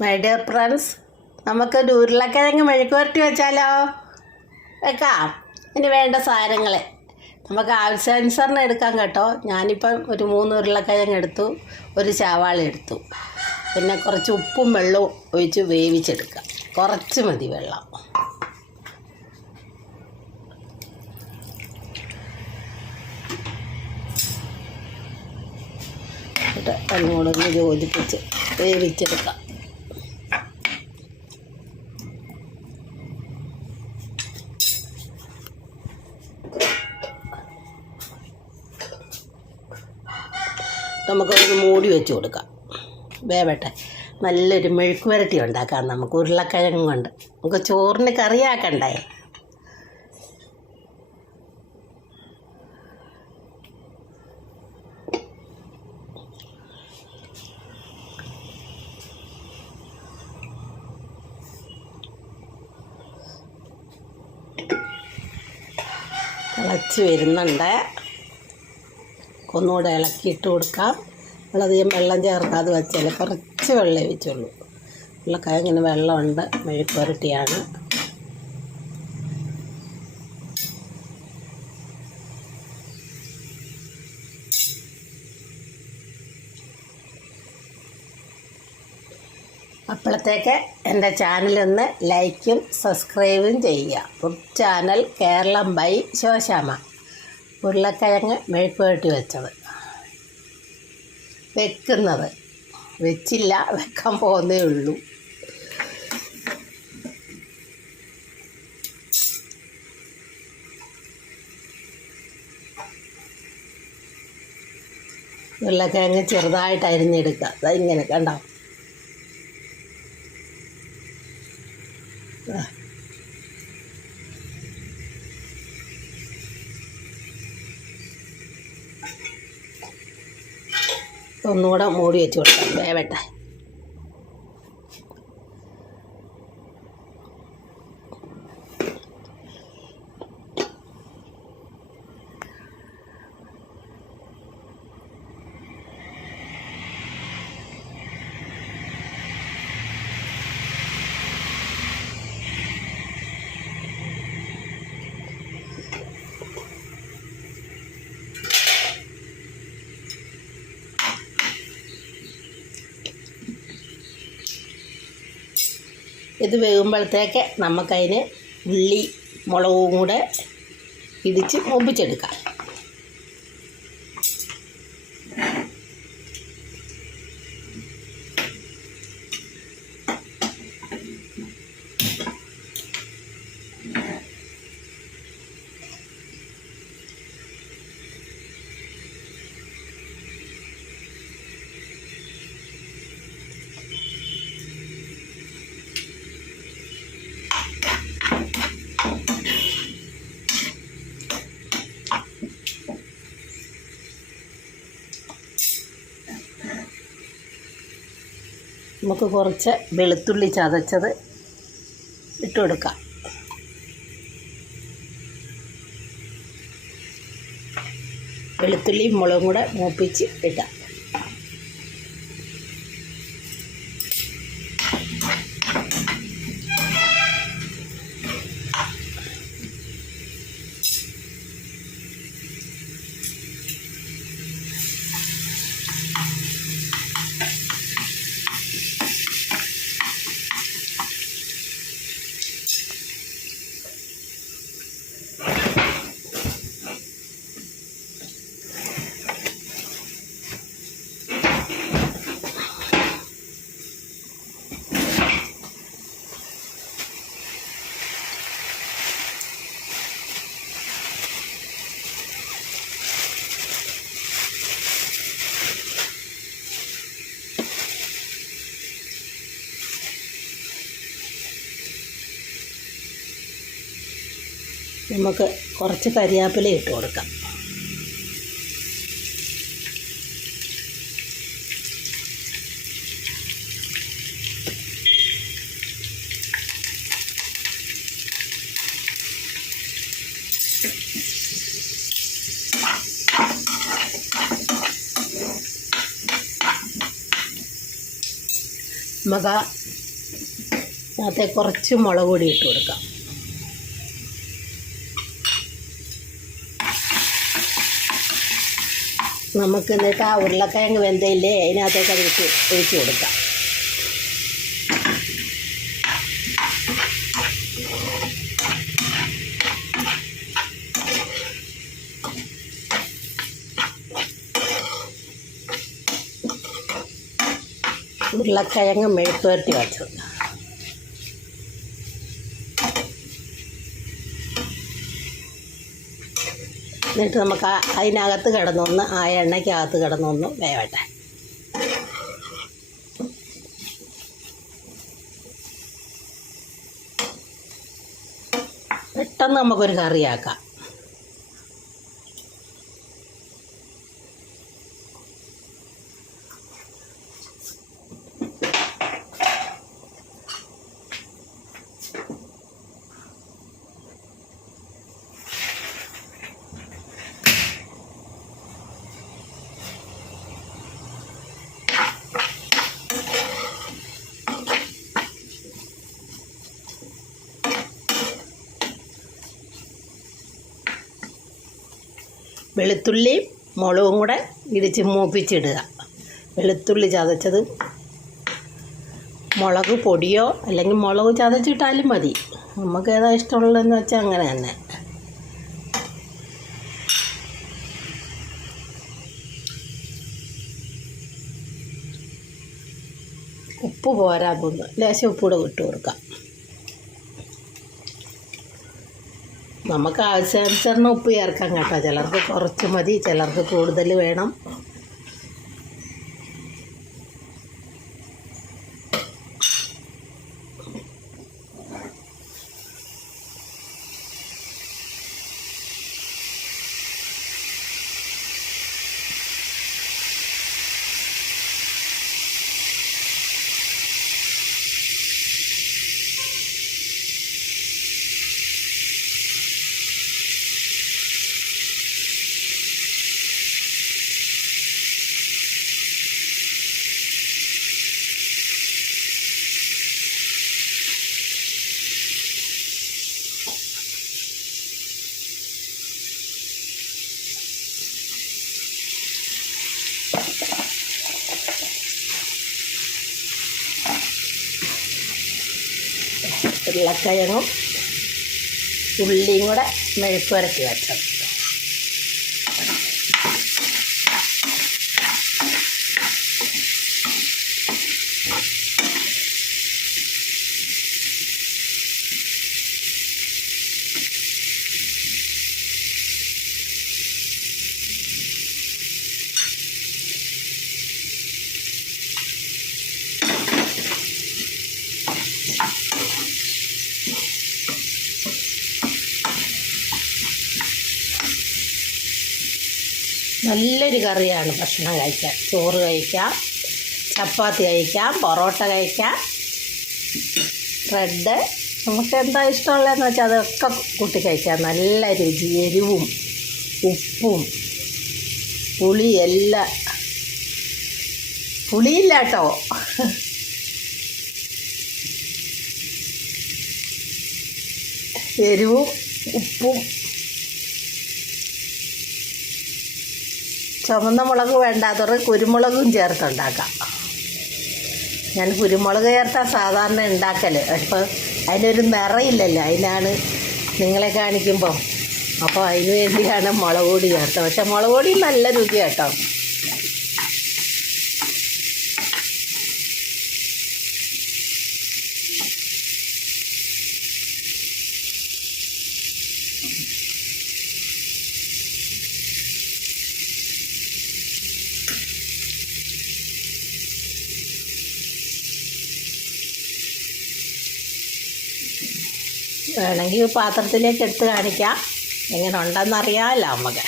My dear friends നമുക്കൊരു ഉരുളക്കിഴങ്ങ് മെഴുക്കുവരട്ടി വെച്ചാലോ? വെക്കാം. ഇനി വേണ്ട സാധനങ്ങൾ നമുക്ക് ആവശ്യാനുസരണം എടുക്കാം കേട്ടോ. ഞാനിപ്പം ഒരു മൂന്ന് ഉരുളക്കിഴങ്ങ് എടുത്തു ഒരു ചാവാളി എടുത്തു. പിന്നെ കുറച്ച് ഉപ്പും വെള്ളവും ഒഴിച്ച് വേവിച്ചെടുക്കാം. കുറച്ച് മതി വെള്ളം. എന്നിട്ട് അങ്ങോട്ടൊന്ന് യോജിപ്പിച്ച് വേവിച്ചെടുക്കാം. നമുക്കൊന്ന് മൂടി വെച്ച് കൊടുക്കാം. വേവട്ടെ. നല്ലൊരു മെഴുക്ക് വരട്ടി ഉണ്ടാക്കാം നമുക്ക് ഉരുളക്കിഴങ്ങ് കൊണ്ട്. നമുക്ക് ചോറിന് കറിയാക്കണ്ടേ തിളച്ച് വരുന്നുണ്ട്. ഒന്നുകൂടെ ഇളക്കിയിട്ട് കൊടുക്കാം. നമ്മളധികം വെള്ളം ചേർക്കാതെ വെച്ചാൽ കുറച്ച് വെള്ളം ഒഴിച്ചുള്ളൂ. ഇങ്ങനെ വെള്ളമുണ്ട്. മെഴുക്ക് പുരട്ടിയാണ്. അപ്പോഴത്തേക്ക് എന്റെ ചാനലൊന്ന് ലൈക്കും സബ്സ്ക്രൈബും ചെയ്യുക. Food channel Keralam by Shoshama ഉരുളക്കിഴങ്ങ് മെഴുക്കുവരട്ടി വെച്ചത്. വെക്കുന്നത്. വെച്ചില്ല വെക്കാൻ പോകുന്നേ ഉള്ളൂ. ഉരുളക്കിഴങ്ങ് ചെറുതായിട്ട് അരിഞ്ഞെടുക്കുക. ഇങ്ങനെ കണ്ടോ? ഒന്നുകൂടെ മൂടി വെച്ച് കൊടുക്കാം. വേവട്ടെ. ഇത് വേകുമ്പോഴത്തേക്ക് നമുക്കതിന് ഉള്ളി മുളകും കൂടെ ഇടിച്ച് മൂപ്പിച്ചെടുക്കാം നമുക്ക് കുറച്ച് വെളുത്തുള്ളി ചതച്ചത് ഇട്ട് കൊടുക്കാം. വെളുത്തുള്ളിയും മുളകും കൂടെ മൂപ്പിച്ച് ഇടാം. നമുക്ക് കുറച്ച് കരിയാപ്പില ഇട്ട് കൊടുക്കാം. നമുക്ക് അതിനകത്തെ കുറച്ച് മുളക് പൊടി ഇട്ട് കൊടുക്കാം. നമുക്ക് എന്നിട്ട് ആ ഉരുളക്കിഴങ്ങ് വെന്തയില്ലേ അതിനകത്തേക്ക് അത് ഒഴിച്ച് ഒഴിച്ചു കൊടുക്കാം. ഉരുളക്കിഴങ്ങ് മെഴുക്കുവരട്ടി വെച്ചത് എന്നിട്ട് നമുക്ക് അതിനകത്ത് കിടന്നൊന്ന് ആ എണ്ണയ്ക്കകത്ത് കിടന്നൊന്ന് വേവട്ടെ. പെട്ടെന്ന് നമുക്കൊരു കറിയാക്കാം. വെളുത്തുള്ളിയും മുളകും കൂടെ ഇടിച്ച് മൂപ്പിച്ചിടുക. വെളുത്തുള്ളി ചതച്ചത് മുളക് പൊടിയോ അല്ലെങ്കിൽ മുളക് ചതച്ചിട്ടാലും മതി. നമുക്ക് ഏതാ ഇഷ്ടമുള്ളതെന്ന് വെച്ചാൽ അങ്ങനെ തന്നെ. ഉപ്പ് പോരാ തോന്നുന്നു ലേശം ഉപ്പ് കൂടെ ഇട്ട് കൊടുക്കാം. നമുക്ക് ആവശ്യാനുസരണം ഉപ്പ് ചേർക്കാം കേട്ടോ. ചിലർക്ക് കുറച്ച് മതി ചിലർക്ക് കൂടുതൽ വേണം. ഉരുളക്കിഴങ്ങും ഉള്ളിയും കൂടെ മെഴുക്ക് വരട്ടി വെച്ചത് നല്ലൊരു കറിയാണ് ഭക്ഷണം കഴിക്കാൻ. ചോറ് കഴിക്കാം ചപ്പാത്തി കഴിക്കാം പൊറോട്ട കഴിക്കാം. ബ്രെഡ് നമുക്ക് എന്താ ഇഷ്ടമുള്ളതെന്ന് വെച്ചാൽ അതൊക്കെ കൂട്ടി കഴിക്കാം. നല്ല രുചി എരിവും ഉപ്പും പുളി എല്ലാം പുളിയില്ല കേട്ടോ. എരിവും ഉപ്പും ചുവന്ന മുളക് വേണ്ടാത്തവർ കുരുമുളകും ചേർത്തുണ്ടാക്കാം ഞാൻ കുരുമുളക് ചേർത്താൽ സാധാരണ ഉണ്ടാക്കൽ അപ്പോൾ അതിനൊരു നിറയില്ലല്ലോ അതിനാണ് നിങ്ങളെ കാണിക്കുമ്പോൾ അപ്പോൾ അതിന് വേണ്ടിയാണ് മുളക് പൊടി ചേർത്തത്. പക്ഷേ മുളക് പൊടി നല്ല രുചി കേട്ടോ ഈ പാത്രത്തിലേക്ക് എടുത്ത് കാണിക്കാം. എങ്ങനെ ഉണ്ടെന്നറിയാമല്ലോ നമുക്ക്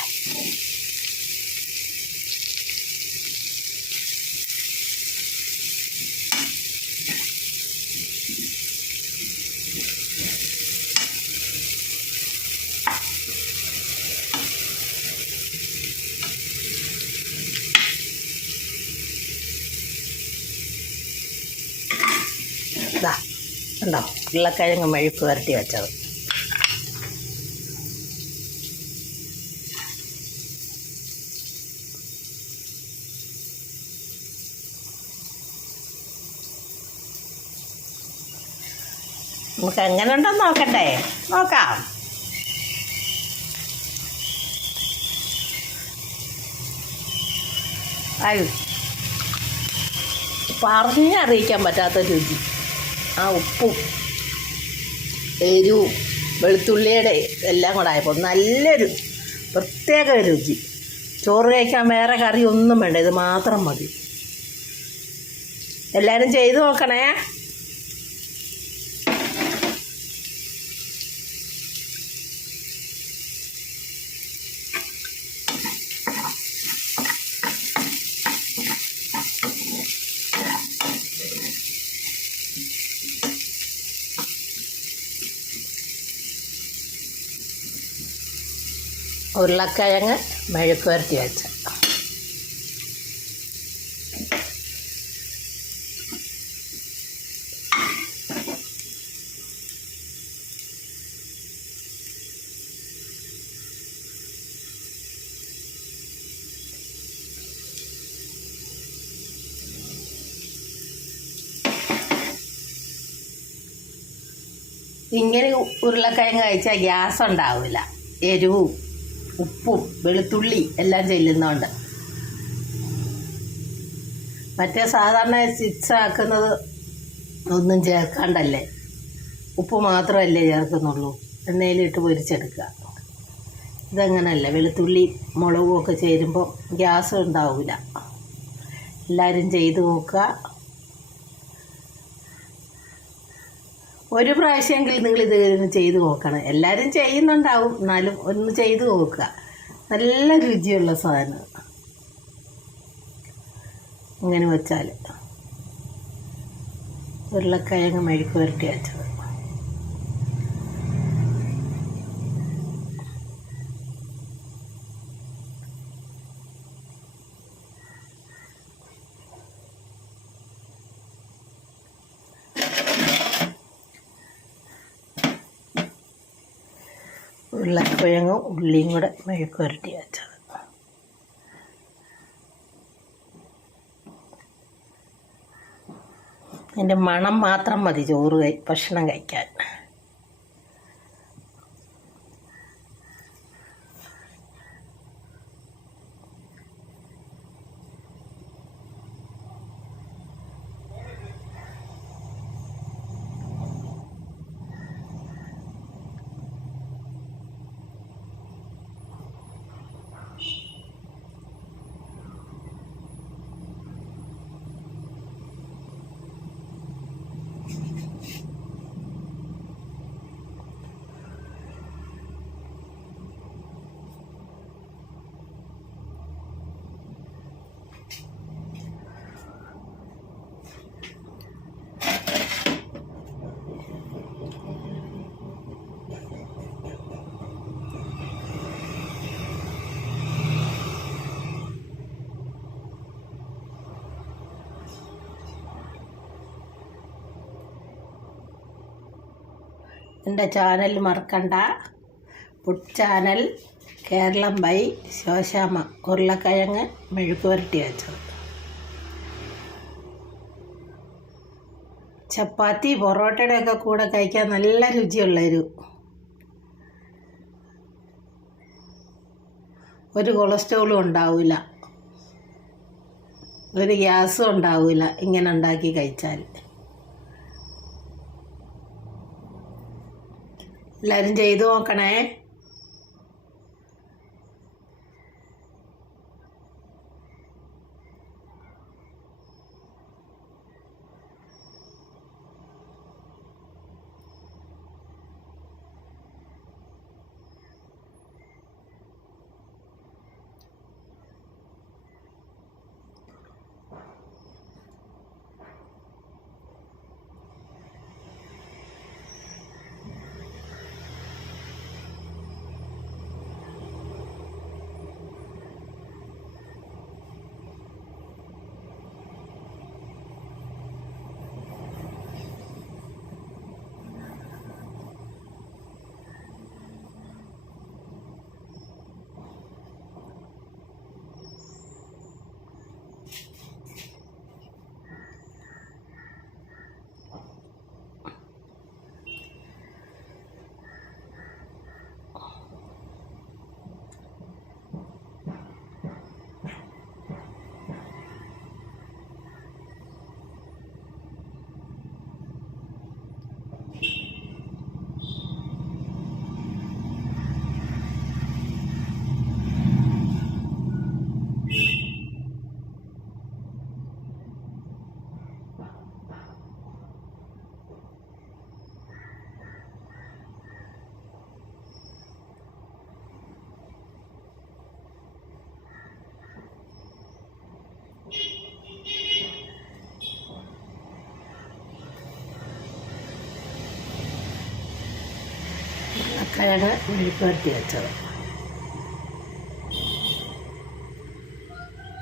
ഇതാ ഉണ്ടോ ഉരുളക്കിഴങ്ങ് മെഴുപ്പ് വരട്ടി വെച്ചത്. നമുക്ക് എങ്ങനെ ഉണ്ടെന്ന് നോക്കട്ടെ. നോക്കാം. അയ്യോ പറഞ്ഞറിയിക്കാൻ പറ്റാത്ത രുചി. ആ ഉപ്പും എരിവും വെളുത്തുള്ളിയുടെ എല്ലാം കൂടെ ആയപ്പോൾ നല്ലൊരു പ്രത്യേക രുചി. ചോറ് കഴിക്കാൻ വേറെ കറി ഒന്നും വേണ്ട ഇത് മാത്രം മതി. എല്ലാവരും ചെയ്തു നോക്കണേ. ഉരുളക്കിഴങ്ങ് മെഴുക്ക് വരട്ടി വെച്ച. ഇങ്ങനെ ഉരുളക്കിഴങ്ങ് കഴിച്ചാൽ ഗ്യാസ് ഉണ്ടാവില്ല എരിവും. ഉപ്പും വെളുത്തുള്ളി എല്ലാം ചെല്ലുന്നുണ്ട്. മറ്റേ സാധാരണ ആക്കുന്നത് ഒന്നും ചേർക്കാണ്ടല്ലേ? ഉപ്പ് മാത്രമല്ലേ ചേർക്കുന്നുള്ളൂ. എണ്ണയിലിട്ട് പൊരിച്ചെടുക്കുക. ഇതങ്ങനല്ല. വെളുത്തുള്ളി മുളകും ഒക്കെ ചേരുമ്പോൾ ഗ്യാസ് ഉണ്ടാവില്ല എല്ലാവരും ചെയ്ത് നോക്കുക. ഒരു പ്രാവശ്യമെങ്കിലും നിങ്ങൾ ഇത് ചെയ്ത് നോക്കണം. എല്ലാവരും ചെയ്യുന്നുണ്ടാവും. എന്നാലും ഒന്ന് ചെയ്ത് നോക്കുക. നല്ല രുചിയുള്ള സാധനം. ഇങ്ങനെ വെച്ചാൽ ഉരുളക്കിഴങ്ങ് മെഴുക്ക് പുരട്ടി വെച്ചത് ഉരുളക്കിഴങ്ങും ഉള്ളിയും കൂടെ മെഴുക്ക് പുരട്ടി വെച്ചത്. അതിന്റെ മണം മാത്രം മതി ചോറ് കഴി ഭക്ഷണം കഴിക്കാൻ. എന്റെ ചാനൽ മറക്കണ്ട. Food channel Keralam by Shoshama ഉരുളക്കിഴങ്ങ് മെഴുക്ക് പുരട്ടി വെച്ചത്. ചപ്പാത്തി പൊറോട്ടയുടെ ഒക്കെ കൂടെ കഴിക്കാൻ നല്ല രുചിയുള്ളൊരു ഒരു കൊളസ്ട്രോളും ഉണ്ടാവില്ല. ഒരു ഗ്യാസും ഉണ്ടാവില്ല ഇങ്ങനെ ഉണ്ടാക്കി കഴിച്ചാൽ. എല്ലാവരും ചെയ്തു നോക്കണേ ഉരുളക്കിഴങ്ങ് മെഴുക്ക് വരട്ടി വെച്ചത്.